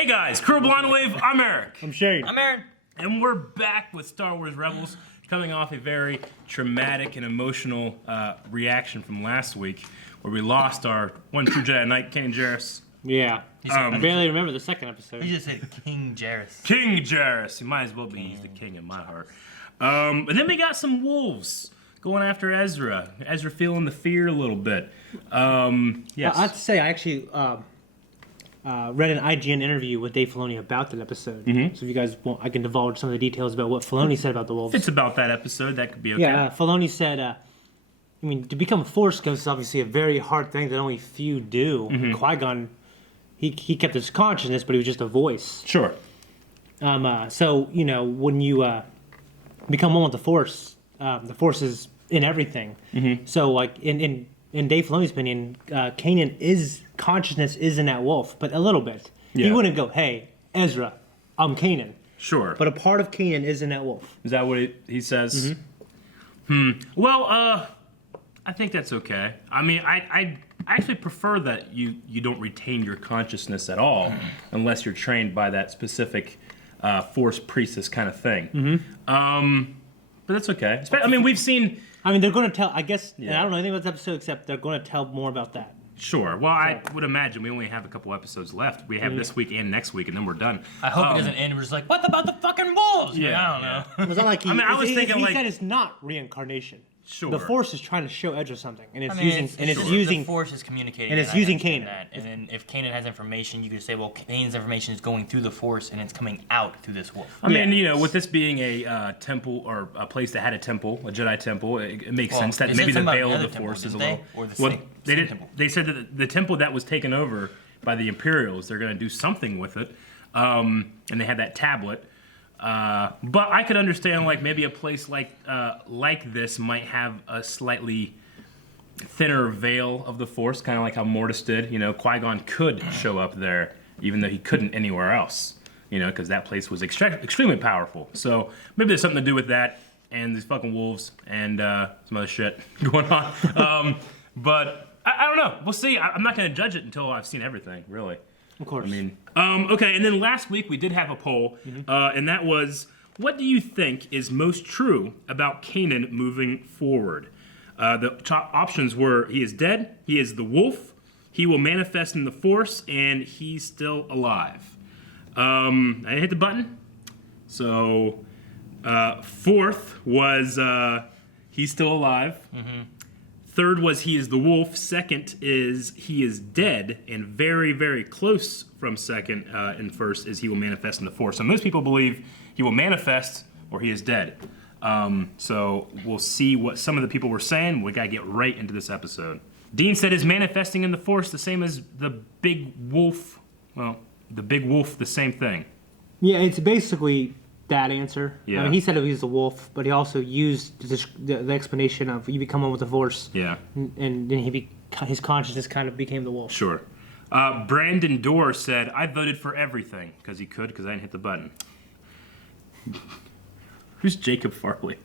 Hey guys, Crew Blind Wave, I'm Eric. I'm Shane. I'm Aaron. And we're back with Star Wars Rebels, coming off a very traumatic and emotional reaction from last week, where we lost our one true Jedi Knight, Kanan Jarrus. Yeah. I barely remember the second episode. You just said King Jarrus. King Jarrus. He might as well be. He's the king in my heart. And then we got some wolves going after Ezra. Ezra feeling the fear a little bit. Yes. I have to say, I actually read an IGN interview with Dave Filoni about that episode. Mm-hmm. So if you guys want, I can divulge some of the details about what Filoni said about the wolves. If it's about that episode, that could be okay. Yeah, Filoni said, I mean, to become a Force Ghost is obviously a very hard thing that only few do. Mm-hmm. Qui-Gon, he kept his consciousness, but he was just a voice. Sure. So, you know, when you become one with the Force is in everything. Mm-hmm. So, like, in Dave Filoni's opinion, Kanan consciousness is in that wolf, but a little bit. Yeah. He wouldn't go, hey, Ezra, I'm Kanan. Sure. But a part of Kanan is in that wolf. Is that what he says? Mm-hmm. Well, I think that's okay. I mean, I actually prefer that you don't retain your consciousness at all unless you're trained by that specific Force priestess kind of thing. Mm-hmm. But that's okay. I mean, we've seen... I mean, they're going to tell, I guess, Yeah. and I don't know anything about this episode except they're going to tell more about that. Sure. Well, I would imagine we only have a couple episodes left. We have this week and next week, and then we're done. I hope it doesn't end. We're just like, what about the fucking wolves? Yeah, Like, I don't know. It was not like he, I mean, I was thinking, he like- said it's not reincarnation. Sure. The Force is trying to show Ezra something, and it's I mean, using the Force is communicating, and it's I using understand Kanan. that. And then if Kanan has information, you could say, well, Kanan's information is going through the Force, and it's coming out through this wolf. I mean, you know, with this being a temple or a place that had a temple, a Jedi temple, it makes sense that they maybe said the something veil about of the another Force is a temple, little. didn't they? Or the Well, same they did. temple. They said that the temple that was taken over by the Imperials, they're going to do something with it, and they had that tablet. But I could understand, like, maybe a place like this might have a slightly thinner veil of the Force, kind of like how Mortis did. You know, Qui-Gon could show up there, even though he couldn't anywhere else. You know, because that place was extremely powerful. So maybe there's something to do with that, and these fucking wolves, and some other shit going on. But I don't know. We'll see. I'm not going to judge it until I've seen everything, really. Of course. I mean, okay, and then last week we did have a poll, and that was, what do you think is most true about Kanan moving forward? The top options were, he is dead, he is the wolf, he will manifest in the Force, and he's still alive. I hit the button. So, fourth was, he's still alive. Third was he is the wolf. Second is he is dead, and very, very close from second and first is he will manifest in the Force. So most people believe he will manifest or he is dead. So we'll see what some of the people were saying. We gotta get right into this episode. Dean said, is manifesting in the Force the same as the big wolf? Well, the big wolf, the same thing. Yeah, it's basically that answer. Yeah. I mean, he said he was the wolf, but he also used the explanation of you become one with the Force. Yeah. And then his consciousness kind of became the wolf. Sure. Brandon Dorr said, I voted for everything, because he could, because I didn't hit the button. Who's Jacob Farley?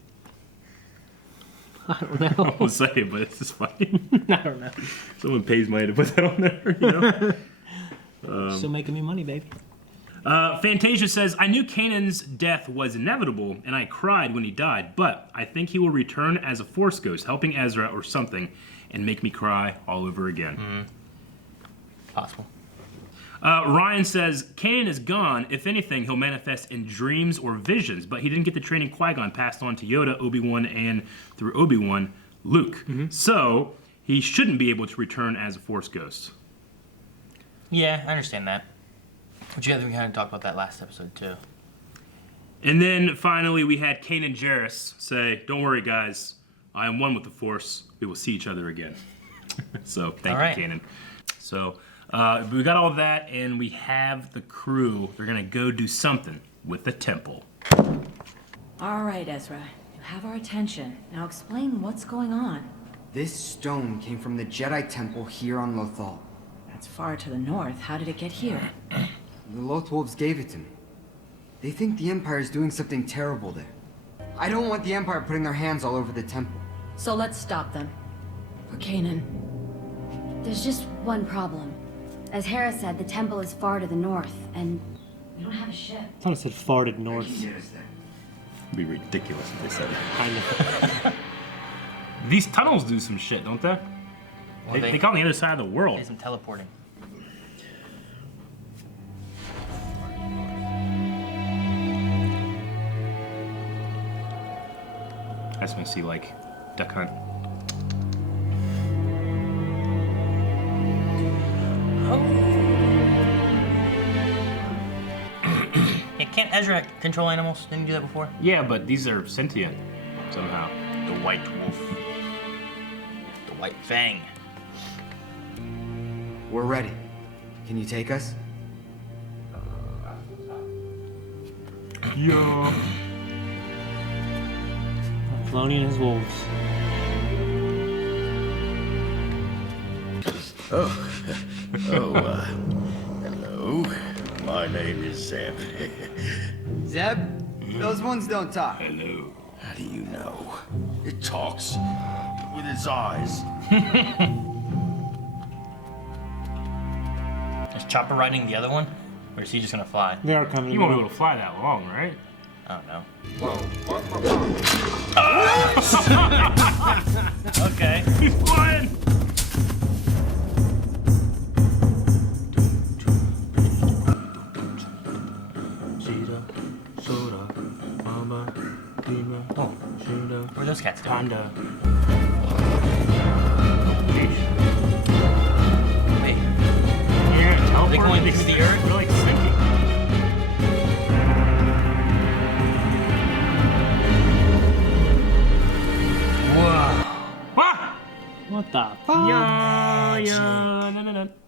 I don't know. I won't say it, but it's just funny. I don't know. Someone pays money to put that on there, you know? Still making me money, baby. Fantasia says, I knew Kanan's death was inevitable, and I cried when he died, but I think he will return as a Force ghost, helping Ezra or something, and make me cry all over again. Possible. Ryan says, Kanan is gone. If anything, he'll manifest in dreams or visions, but he didn't get the training Qui-Gon passed on to Yoda, Obi-Wan, and through Obi-Wan, Luke. So, he shouldn't be able to return as a Force ghost. Yeah, I understand that. But you guys, we kind of talked about that last episode, too. And then, finally, we had Kanan Jarrus say, don't worry, guys. I am one with the Force. We will see each other again. So, thank you, Kanan. So, we got all of that, and we have the crew. They're going to go do something with the temple. All right, Ezra. You have our attention. Now explain what's going on. This stone came from the Jedi temple here on Lothal. That's far to the north. How did it get here? The Loth Wolves gave it to me. They think the Empire is doing something terrible there. I don't want the Empire putting their hands all over the temple. So let's stop them. For Kanan. There's just one problem. As Hera said, the temple is far to the north, and we don't have a ship. I thought it said farted north. It'd be ridiculous if they said it. Kind of. These tunnels do some shit, don't they? Well, They go on the other side of the world. There's some teleporting. I just want to see, like, Duck Hunt. Yeah, can't Ezra control animals? Didn't he do that before? Yeah, but these are sentient somehow. The White Wolf. The White Fang. We're ready. Can you take us? Yeah. Filoni and his wolves. Hello. My name is Zeb. Zeb? Those ones don't talk. Hello. How do you know? It talks with its eyes. Is Chopper riding the other one? Or is he just gonna fly? They are coming. You won't be able to fly that long, right? I don't know. Okay. He's flying! Oh, what are those cats doing? Panda. Wait, You're gonna teleport? they going These through the things earth? are like sinking. whoa. Ah! What the fuck? Yeah,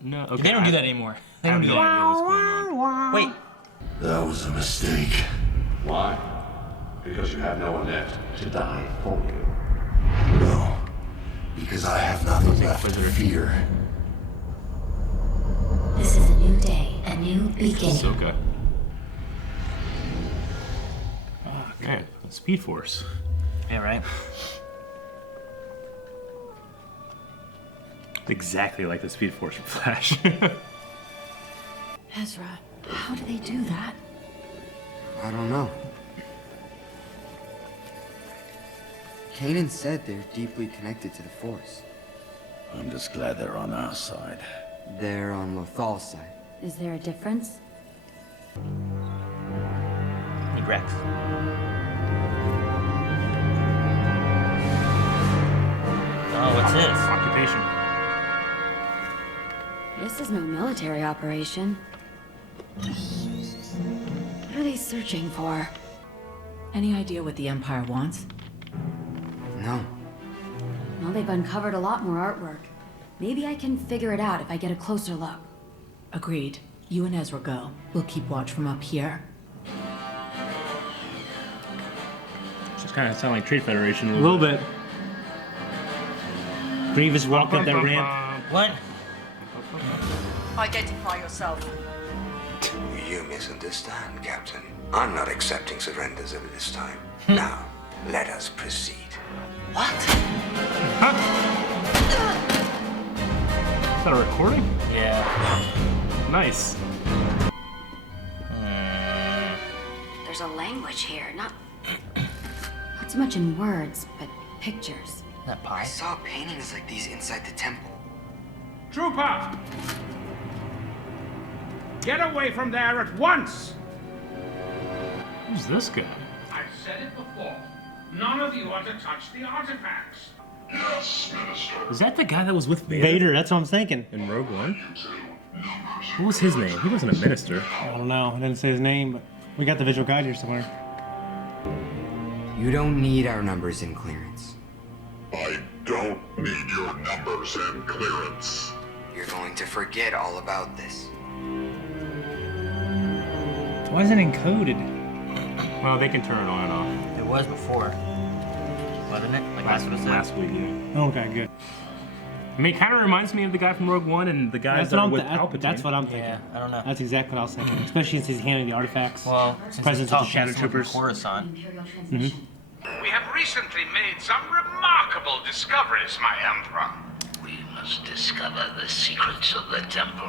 no. Okay, They don't do that anymore. They I don't have do no that. idea what's going on. Wait, That was a mistake. Why? Because you have no one left to die for you. No. Because I have nothing left to fear. This is a new day, a new beginning. Ahsoka. Oh, man, Speed Force. yeah, right. Exactly like the Speed Force from Flash. Ezra, how do they do that? I don't know. Kanan said they're deeply connected to the Force. I'm just glad they're on our side. They're on Lothal's side. Is there a difference? Hey, Rex. Oh, what's this? Occupation. This is no military operation. What are they searching for? Any idea what the Empire wants? No. Well, they've uncovered a lot more artwork. Maybe I can figure it out if I get a closer look. Agreed. You and Ezra go. We'll keep watch from up here. Just kind of sound like Trade Federation A little bit. Grievous walked up that ramp. What? Identify yourself. You misunderstand, Captain. I'm not accepting surrenders at this time. Now, let us proceed. What? Is that a recording? Yeah. Nice. There's a language here, not so much in words, but pictures. That I pie? saw paintings like these inside the temple. Trooper! Get away from there at once! Who's this guy? I've said it before. None of you are to touch the artifacts. Yes, Minister. Is that the guy that was with Vader, Vader, that's what I'm thinking. in Rogue One? What was his name? He wasn't a minister. I don't know. I didn't say his name, but we got the visual guide here somewhere. You don't need our numbers and clearance. I don't need your numbers and clearance. You're going to forget all about this. Why is it encoded? Well, they can turn it on and off. It was before. Wasn't it? Like last episode? Last week, yeah. Okay, good. I mean, it kind of reminds me of the guy from Rogue One and the guys That's that what are I'm. with Palpatine. That's what I'm thinking. Yeah, I don't know. That's exactly what I was thinking. Especially since he's handing the artifacts. Well, since Presence he's of the talking Shadow to someone from Troopers. Coruscant. Imperial transmission. We have recently made some remarkable discoveries, my Emperor. We must discover the secrets of the temple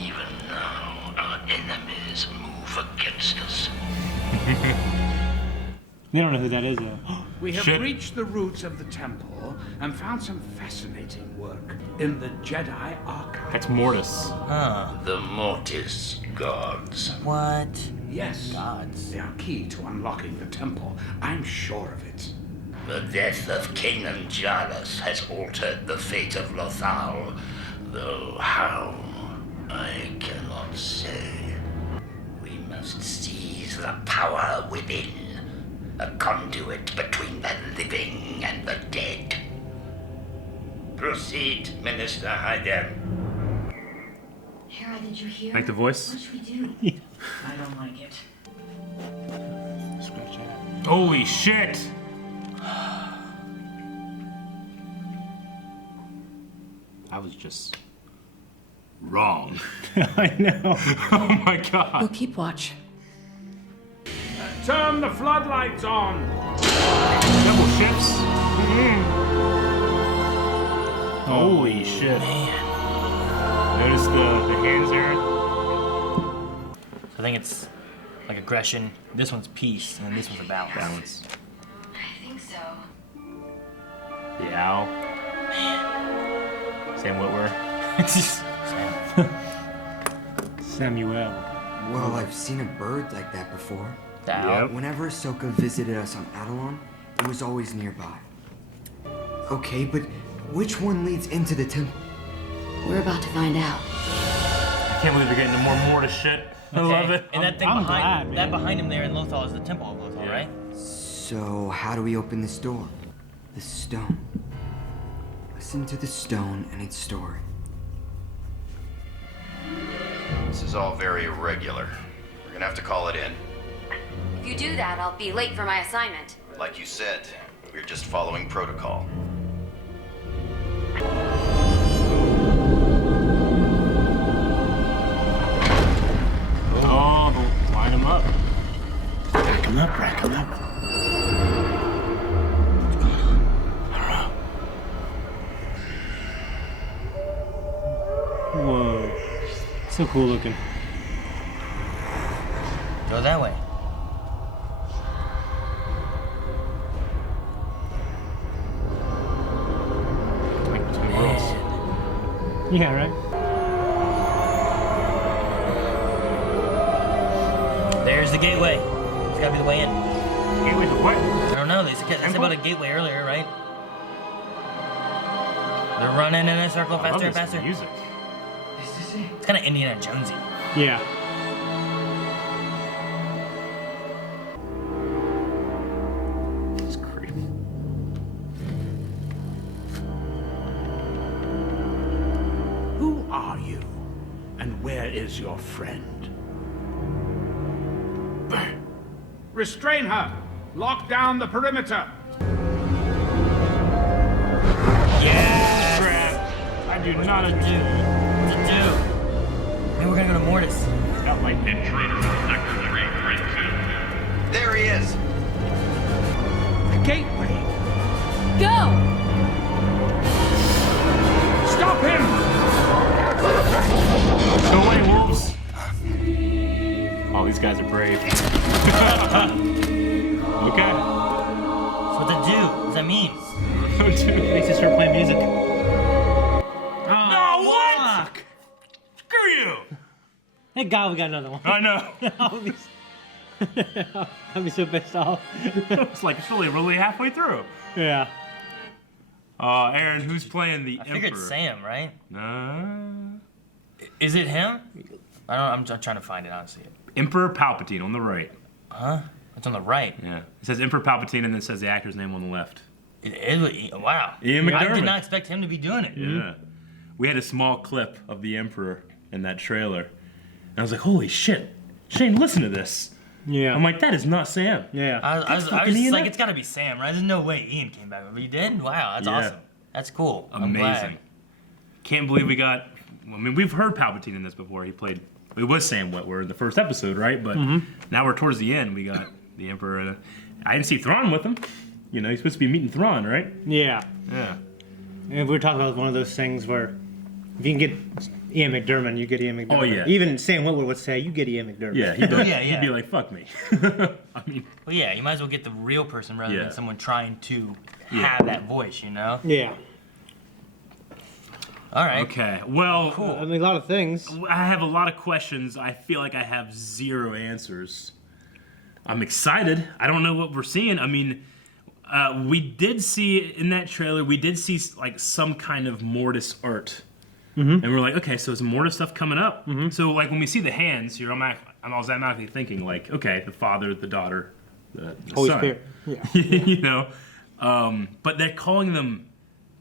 Even now, our enemies move against us. They don't know who that is, though. We have Shit. reached the roots of the temple and found some fascinating work in the Jedi archive. That's Mortis. Huh. The Mortis gods. What? Yes, Gods. they are key to unlocking the temple. I'm sure of it. The death of Kanan Jarrus has altered the fate of Lothal, though how, I cannot say. We must seize the power within, a conduit between the living and the dead. Proceed, Minister Hyder. Hera, did you hear? Like the voice? What should we do? I don't like it. Scratch that. Holy shit! I was just wrong. I know. Oh my god. We'll keep watch. Turn the floodlights on! Double ships. Holy shit. Notice the hands there? I think it's like aggression. This one's peace, and then this one's a balance. Balance. I think so. Yeah. Sam Witwer. It's just Samuel. Well, I've seen a bird like that before. Down. Yep. Whenever Ahsoka visited us on Adelon, it was always nearby. Okay, but which one leads into the temple? We're about to find out. I can't believe we're getting into more Mortis shit. I love it. And that thing I'm behind glad, that man. behind him there in Lothal is the temple of Lothal, Yeah. right? So, how do we open this door? The stone. Listen to the stone and its story. This is all very irregular. We're gonna have to call it in. If you do that, I'll be late for my assignment. Like you said, we're just following protocol. Oh, line him up. Rack 'em up, rack 'em up. Whoa. So cool looking. Go that way. Like between worlds. Yeah, right? There's the gateway. It's gotta be the way in. Gateway to what? I don't know. They said about a gateway earlier, right? They're running in a circle I love faster and this faster. music. It's kind of Indiana Jonesy. Yeah. It's creepy. Who are you? And where is your friend? Restrain her! Lock down the perimeter! Yeah. Crap. I do not What to do? What to do? Maybe we're gonna go to Mortis. got like Intruder in Sector 332. There he is! The gateway! Go! Stop him! Go away, wolves! Oh, these guys are brave. Okay. So what to do? What does that mean? Makes you start playing music. Oh, what? Fuck. Screw you! Thank God we got another one. I know. I'd be so pissed off. It's like it's really halfway through. Yeah. Aaron, who's playing the I Emperor? figured Sam, right? Is Is it him? I don't. I'm trying to find it honestly. Emperor Palpatine on the right. Huh? It's on the right. Yeah. It says Emperor Palpatine and then it says the actor's name on the left. Wow. Ian I McDermott. did not expect him to be doing it. Yeah. We had a small clip of the Emperor in that trailer. And I was like, holy shit. Shane, listen to this. Yeah. I'm like, that is not Sam. Yeah. I was fucking just Ian like, up. it's gotta be Sam, right? There's no way Ian came back, but he did. Wow, that's Yeah. awesome. That's cool. I'm glad. Amazing. Can't believe we got. I mean, we've heard Palpatine in this before. He played. It was Sam Witwer in the first episode, right? But now we're towards the end. We got the Emperor. I didn't see Thrawn with him. You know, he's supposed to be meeting Thrawn, right? Yeah. Yeah. And we were talking about one of those things where if you can get Ian McDermott, you get Ian McDermott. Oh, yeah. Even Sam Witwer would say, you get Ian McDermott. Yeah, he'd be like, fuck me. I mean, Well, yeah, you might as well get the real person rather Yeah. than someone trying to have that voice, you know? Yeah. All right. okay. Well, I mean, a lot of things. I have a lot of questions. I feel like I have zero answers. I'm excited. I don't know what we're seeing. I mean, we did see in that trailer, we did see like some kind of Mortis art. And we're like, okay, so some Mortis stuff coming up. So like when we see the hands, I'm automatically thinking like, okay, the father, the daughter, the Holy son. Spirit. Yeah. You know? But they're calling them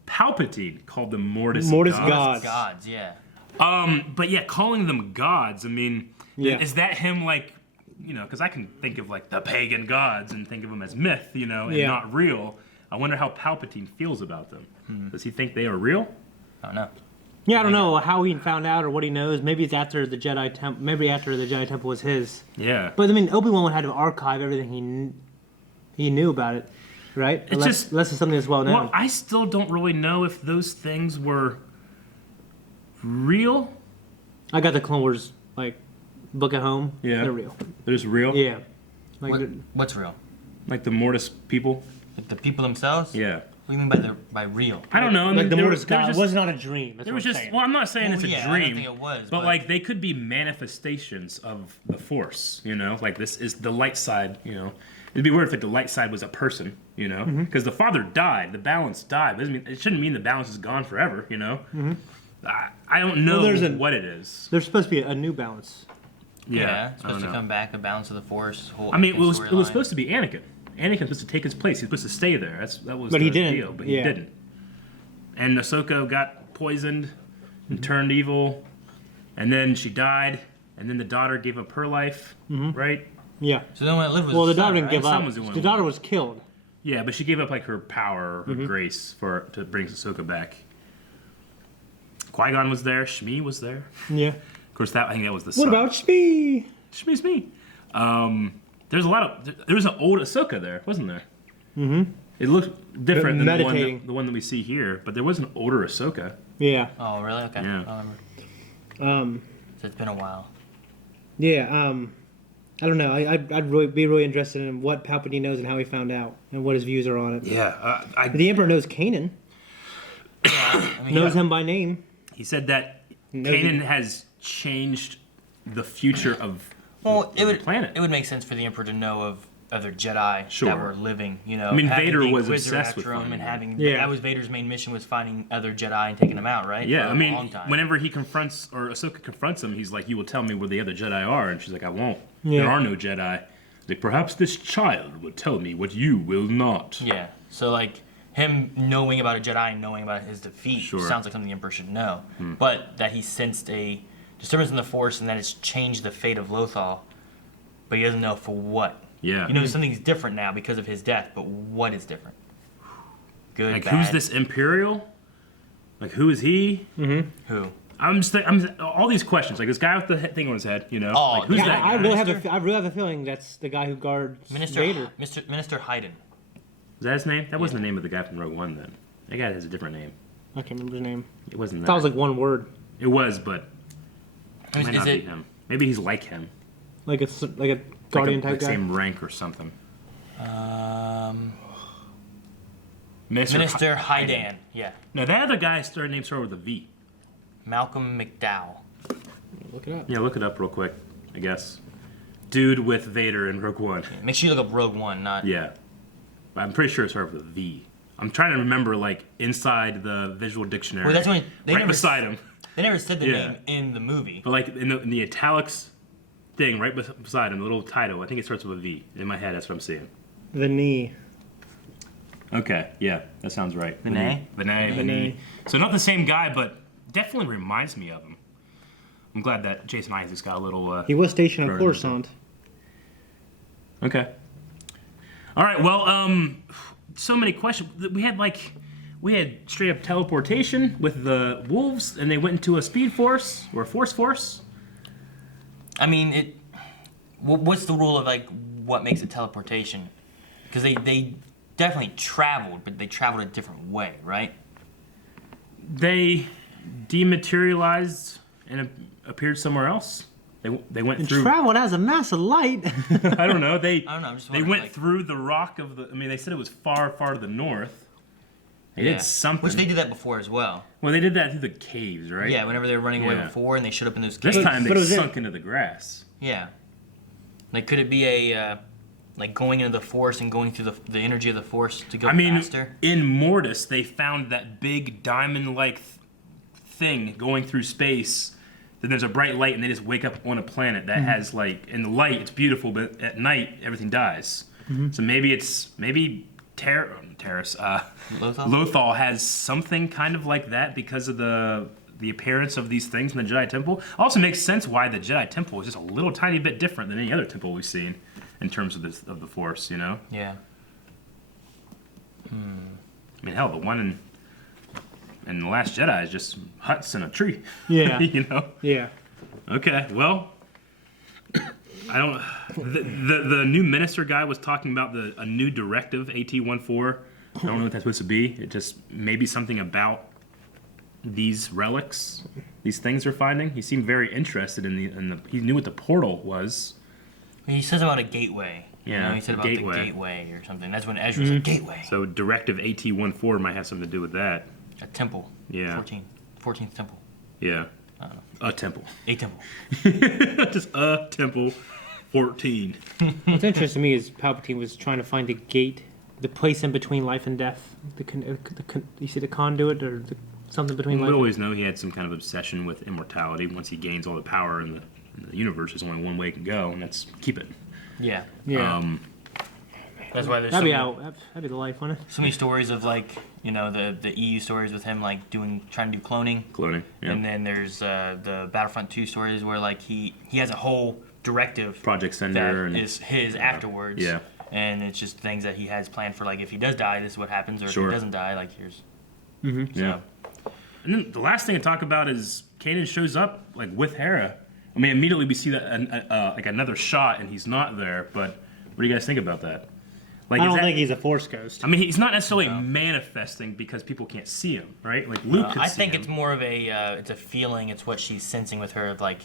Palpatine called them Mortis gods. Gods, yeah. But yeah, calling them gods, I mean, Yeah. is that him like, you know, because I can think of like the pagan gods and think of them as myth, you know, and Yeah. not real. I wonder how Palpatine feels about them. Does he think they are real? I don't know. Yeah, I don't know how he found out or what he knows. Maybe it's after the Jedi Temple. Maybe after the Jedi Temple was his. Yeah. But I mean, Obi-Wan had to archive everything he knew about it, right? Unless it's something that's well known. Well, I still don't really know if those things were real. I got the Clone Wars like book at home. Yeah. They're real. They're just real? Yeah. Like What's real? Like the Mortis people? Like the people themselves? Yeah. What do you mean by real? I don't know. I mean, like the there Mortis was- there was God just- was not a dream. That's There what was I'm just, saying. well, I'm not saying it's a yeah, dream, I don't think it was, but like they could be manifestations of the Force, you know? Like this is the light side, you know? It'd be weird if like the light side was a person, you know? Because the father died, the balance died. It shouldn't mean the balance is gone forever, you know? I don't know what it is. There's supposed to be a new balance. Yeah, I it's don't supposed to know. come back, a balance of the Force. Whole I mean, it was storyline. supposed to be Anakin. Anakin was supposed to take his place. He was supposed to stay there. That was But the he didn't. deal. But he Yeah. didn't. And Ahsoka got poisoned and turned evil, and then she died, and then the daughter gave up her life, right? Yeah. So the one that lived was Well, the the son, daughter didn't right? give Son up. was the one The who daughter won. was killed. Yeah, but she gave up like her power, her grace to bring Ahsoka back. Qui-Gon was there. Shmi was there. Yeah. Of course, I think that was the What son. about Shmi? Shmi's me. There's a lot of. There was an old Ahsoka there, wasn't there? Mm-hmm. It looked different than Meditating. the one that we see here, but there was an older Ahsoka. Yeah. Oh, really? Okay. Yeah. I remember. So it's been a while. Yeah. I don't know. I'd really be really interested in what Palpatine knows and how he found out and what his views are on it. Yeah, The Emperor knows Kanan. I mean, Knows him by name. he said that knows Kanan has changed the future of Well, the planet. It would make sense for the Emperor to know of other Jedi Sure. that were living. You know, I mean, having Vader the was Inquisitor obsessed with after him finding and them. having. Yeah. That was Vader's main mission, was finding other Jedi and taking them out, right? Yeah, For I a mean, long time. whenever he confronts, or Ahsoka confronts him, he's like, "You will tell me where the other Jedi are," and she's like, "I won't. Yeah. There are no Jedi." Like, perhaps this child will tell me what you will not. Yeah. So like him knowing about a Jedi and knowing about his defeat Sure. sounds like something the Emperor should know. But that he sensed a disturbance in the Force and that it's changed the fate of Lothal, but he doesn't know for what. Yeah. You know, something's different now because of his death, but what is different? Good, Like, bad. who's this Imperial? Like, who is he? Who? I'm all these questions. Like this guy with the thing on his head, you know. Oh, like, who's yeah, that? I guy? really have a feeling that's the guy who guards Vader. Minister Hayden. Is that his name? That wasn't the name of the guy from Rogue One. Then that guy has a different name. I can't remember his name. It wasn't that. That was like one word. It was, but it might Is not be it him. Maybe he's like him. Like a guardian like type guy. same rank or something. Minister Hayden. Yeah. No, that other guy name started with a V. Malcolm McDowell. Look it up. Yeah, look it up real quick. I guess. Dude with Vader in Rogue One. Make sure you look up Rogue One, not. Yeah. I'm pretty sure it started with a V. I'm trying to remember, like, inside the visual dictionary. Well, that's when they right never beside him. They never said the Yeah. name in the movie. But, like, in the italics thing right beside him, the little title, I think it starts with a V. In my head, that's what I'm seeing. The knee. Okay, yeah, that sounds right. Vinay? Vinay. So not the same guy, but definitely reminds me of him. I'm glad that Jason Isaacs got a little... He was stationed on thrown into Coruscant. Okay. All right, well, so many questions. We had straight up teleportation with the wolves, and they went into a speed force, or a force. I mean, what's the rule of, like, what makes it teleportation? Because they definitely traveled, but they traveled a different way, right? They dematerialized and appeared somewhere else. They went And through. traveled as a mass of light. I don't know. They I don't know. I'm just they wondering, went like- through the rock of the. I mean, they said it was far, far to the north. They did something. Which they did that before as well. Well, they did that through the caves, right? Yeah, whenever they were running away Yeah. before and they showed up in those caves. This time But it they was sunk into the grass. Yeah. Like, could it be a, like, going into the Force and going through the energy of the Force to go I mean, faster? in Mortis, they found that big diamond-like thing going through space. Then there's a bright light, and they just wake up on a planet that has, like, in the light, it's beautiful, but at night, everything dies. So maybe Terrace, Lothal has something kind of like that because of the appearance of these things in the Jedi Temple. Also makes sense why the Jedi Temple is just a little tiny bit different than any other temple we've seen in terms of the Force, you know? Yeah. I mean, hell, the one in The Last Jedi is just huts in a tree. Yeah. You know? Yeah. Okay, well, I don't. The new minister guy was talking about a new directive, AT-14. I don't know what that's supposed to be. It just maybe something about these relics, these things they're finding. He seemed very interested in the. He knew what the portal was. He says about a gateway. Yeah, You know, he said about gateway. the gateway or something. That's when Ezra's like, gateway. So directive AT-14 might have something to do with that. A temple. Yeah. 14th temple. Yeah. A temple. A temple. Just a temple. 14. What's interesting to me is Palpatine was trying to find a gate, the place in between life and death. You see the conduit or something between We life. always know he had some kind of obsession with immortality. Once he gains all the power in the universe, there's only one way it can go, and that's keep it. Yeah. Yeah. That's why there's that'd be so many, that'd be the life, wouldn't it? so many stories of, like, you know, the EU stories with him, like, trying to do cloning. Cloning, yeah. And then there's the Battlefront 2 stories where, like, he has a whole directive Project that Cinder and is his afterwards. Yeah. And it's just things that he has planned for, like, if he does die, this is what happens, or if Sure. he doesn't die, like, here's... Yeah. And then the last thing to talk about is Kanan shows up like with Hera. I mean, immediately we see that like another shot, and he's not there. But what do you guys think about that? Like, I is don't that- think he's a Force ghost. I mean, he's not necessarily manifesting because people can't see him, right? Like Luke could I see think him. it's more of a it's a feeling. It's what she's sensing with her, like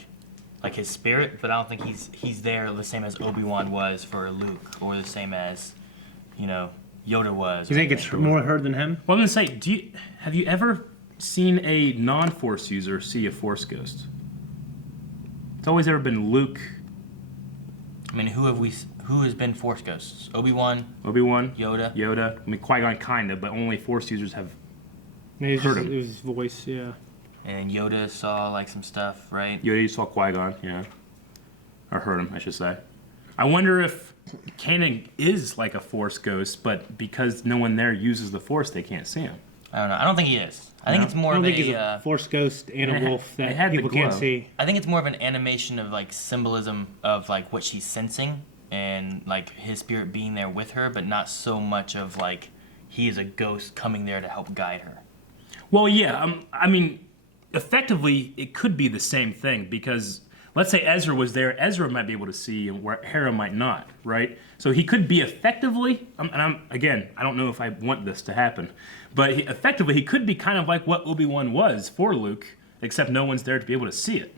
his spirit. But I don't think he's there the same as Obi-Wan was for Luke, or the same as, you know, Yoda was. You think it's more her than him? Well, I'm gonna say, have you ever seen a non-Force user see a Force ghost? It's always ever been Luke, I mean, who has been Force ghosts? Obi-Wan, Yoda. I mean, Qui-Gon kind of, but only Force users have Maybe heard just, him. it was his voice, yeah. and Yoda saw like some stuff, right? Yoda, you saw Qui-Gon, yeah. Or heard him, I should say. I wonder if Kanan is like a Force ghost, but because no one there uses the Force, they can't see him. I don't know. I don't think he is. I think it's more I don't of think he's a. a Force ghost and it a had- wolf it that had the people can't glow. see. I think it's more of an animation of like symbolism of like what she's sensing and like his spirit being there with her, but not so much of like he is a ghost coming there to help guide her. Well, yeah, I mean, effectively, it could be the same thing because let's say Ezra was there, Ezra might be able to see where Hera might not, right? So he could be effectively, again, I don't know if I want this to happen, but effectively he could be kind of like what Obi-Wan was for Luke, except no one's there to be able to see it.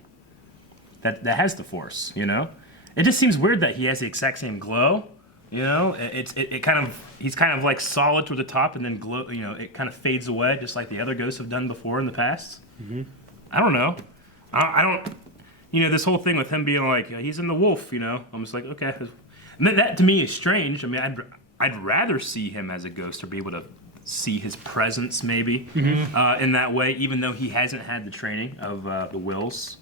That has the Force, you know? It just seems weird that he has the exact same glow, you know? It kind of, he's kind of like solid toward the top and then glow, you know, it kind of fades away just like the other ghosts have done before in the past. Mm-hmm. I don't know. I don't, you know, this whole thing with him being like, he's in the wolf, you know? I'm just like, okay. And that to me is strange. I mean, I'd rather see him as a ghost or be able to see his presence maybe in that way, even though he hasn't had the training of the wills.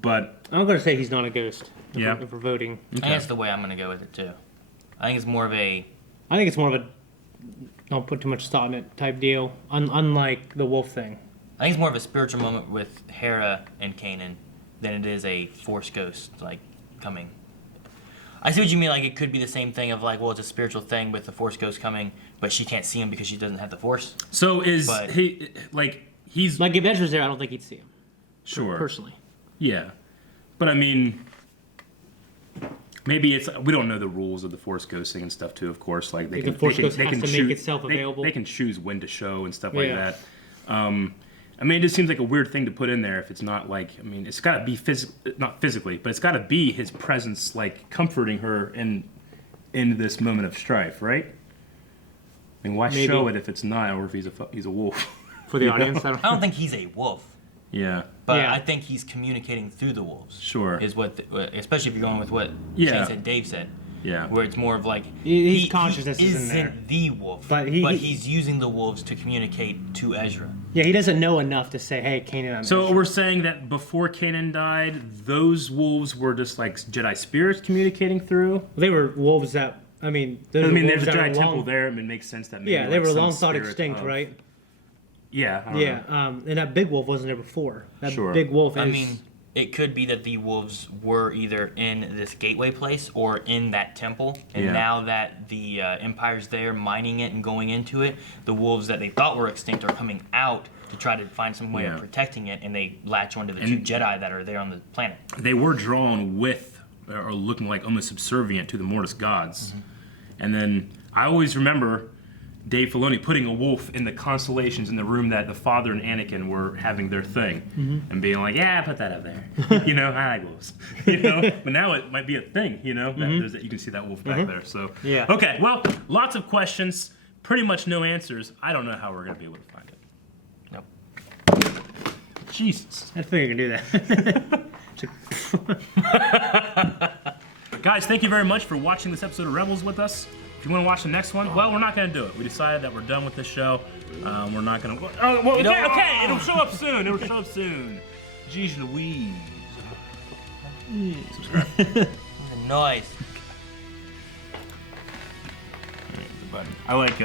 But I'm going to say he's not a ghost. Yeah. If we're voting. I think that's the way I'm going to go with it too. I think it's more of a. I think it's more of a don't put too much thought in it type deal, unlike the wolf thing. I think it's more of a spiritual moment with Hera and Kanan than it is a Force ghost like coming. I see what you mean. Like it could be the same thing of like, well, it's a spiritual thing with the Force ghost coming, but she can't see him because she doesn't have the Force. so But- he's Like if Ezra's there, I don't think he'd see him. sure. Personally. Yeah. But I mean, maybe it's, we don't know the rules of the Force ghosting and stuff too, of course. Like The Force ghost has to make itself they available. can choose when to show and stuff Yeah. like that. I mean, it just seems like a weird thing to put in there if it's not like, I mean, it's got to be not physically, but it's got to be his presence, like, comforting her in this moment of strife, right? I mean, why Maybe. show it if it's not, or if he's a wolf? For the You audience, know? I don't I don't think he's a wolf, Yeah. but Yeah. I think he's communicating through the wolves. Sure. Is what, especially if you're going with what Yeah. Shane said, Dave said. Yeah. Where it's more of like His consciousness he is in there. isn't the wolf, But but, he- he's using the wolves to communicate to Ezra. Yeah, he doesn't know enough to say, "Hey, Kanan, I'm." So Ezra." we're saying that before Kanan died, those wolves were just like Jedi spirits communicating through. They were wolves that. I mean, I mean, there's wolves a that Jedi are temple long- there. I mean, it makes sense that maybe Yeah, they like were some long thought spirit extinct, of- right? Yeah. I don't Yeah, know. and that big wolf wasn't there before. That Sure. big wolf is. I mean, it could be that the wolves were either in this gateway place or in that temple, and Yeah. now that the Empire's there mining it and going into it, the wolves that they thought were extinct are coming out to try to find some way Yeah. of protecting it, and they latch onto the two Jedi that are there on the planet. They were drawn with, or looking like almost subservient to the Mortis gods. And then I always remember Dave Filoni putting a wolf in the constellations in the room that the father and Anakin were having their thing, and being like, "Yeah, put that up there." You know, I like wolves. You know, but now it might be a thing. You know, that you can see that wolf back there. So Yeah. Okay, well, lots of questions, pretty much no answers. I don't know how we're gonna be able to find it. Nope. Jesus. I think I can do that. Guys, thank you very much for watching this episode of Rebels with us. If you want to watch the next one, well, we're not going to do it. We decided that we're done with this show. We're not going to... Oh, well, okay, it'll show up soon. It'll show up soon. Jeez Louise. Subscribe. Nice. I like...